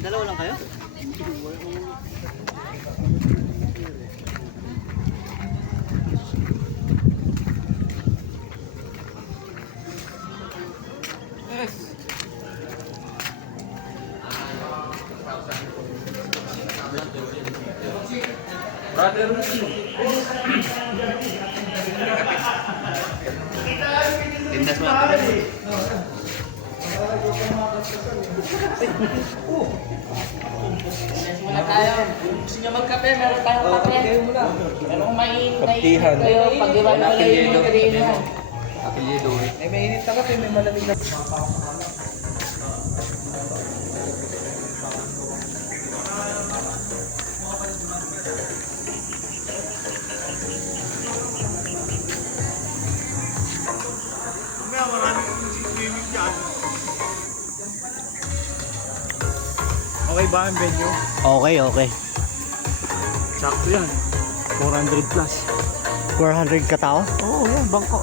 Dalawa lang kayo? Brother Tindas mo. Muna tayo. Gusto nyo magkape? Meron tayong kape. Merong mainit na init Kaptihan. kayo. Pag-iwalay yung kanina. Apelyido eh. May mainit na kape, may malamig na. Okay ba ang venue? Okay, okay. Sakto yan. 400 plus. 400 katao? Oo, yan. Bangko.